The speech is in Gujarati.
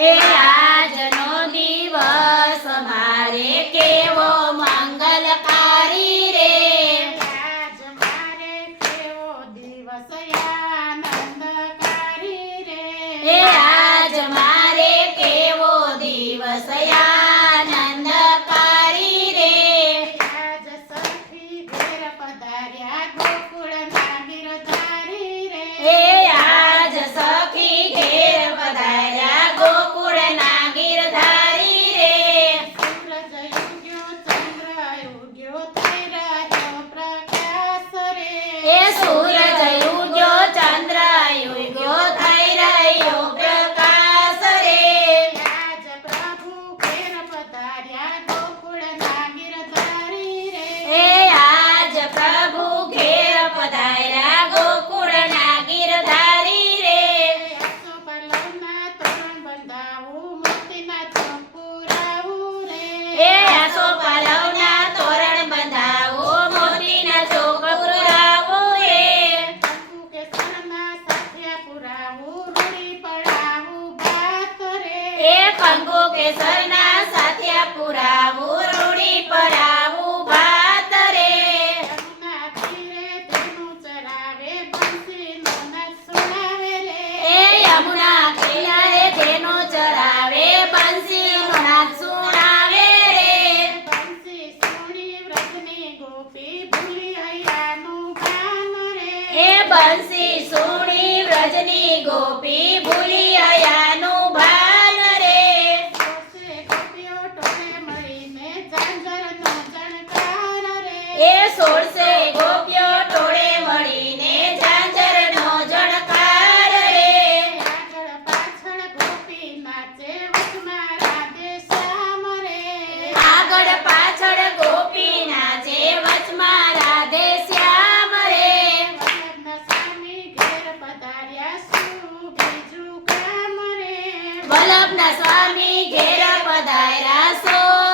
એ આજનો દિવસ મારે કેવો મંગલકારી રે આજ મારે કેવો દિવસ આનંદકારી રે એ આજ મારે કેવો દિવસ આનંદકારી રે આજ સખી ઘેર પધાર્યા ગોકુળના ગિરધારી રે એ આજ સખી ઘેર પધાર્યા ગોકુળના ગિરધારી રે સૂરજ ઉગ્યો ચંદ્ર ઉગ્યો થઈ રહ્યો પ્રકાશ રે એ સૂરજ ઉગ્યો ચંદ્ર ઉગ્યો થઈ રહ્યો પ્રકાશ રે આજ પ્રભુ ઘેર પધાર્યા ગોકુળના ગિરધારી રે એ આજ પ્રભુ ઘેર પધાર્યા ગોકુળના ગિરધારી રે અશોકલવના તોરણ બંધાવું મોતીના ચોપુરાવું રે એ આસોપાલવના તોરણ બંધાવો મોતીના ચોક પુરાવો રે કંકુ કેસરના સાથિયા પુરાવું રૂડી પડાવું ભાત રે એ કંકુ કેસરના સાથિયા પુરાવું રૂડી પડાવું ભાત રે યમુના તીરે તેનું ચરાવે બંસીનો નાદ સુણાવે રે એ યમુના કિનારે તેનો ચરાવે બંસીનો નાદ સુણાવે રે બંસી સુણી વ્રજની ગોપી ભૂલી હૈયાનું ગાન રે એ બંસી સુણી વ્રજની ગોપી ભૂલી હયાનું ભાન રે સોળસે ગોપીઓ ટોળે મળીને ઝાંઝરનો જણકાર રે એ 16 ગોપીઓ ટોળે મળીને ઝાંઝરનો જણકાર રે આગળ પાછળ ગોપી નાચે વચમાં રાધે શ્યામ રે આગળ પાછળ ગોપી નાચે વચમાં રાધે શ્યામ રે વલ્લભના સ્વામી ઘેર પધાર્યા શું બીજું કામ રે વલ્લભના સ્વામી ઘેર પધાર્યા સો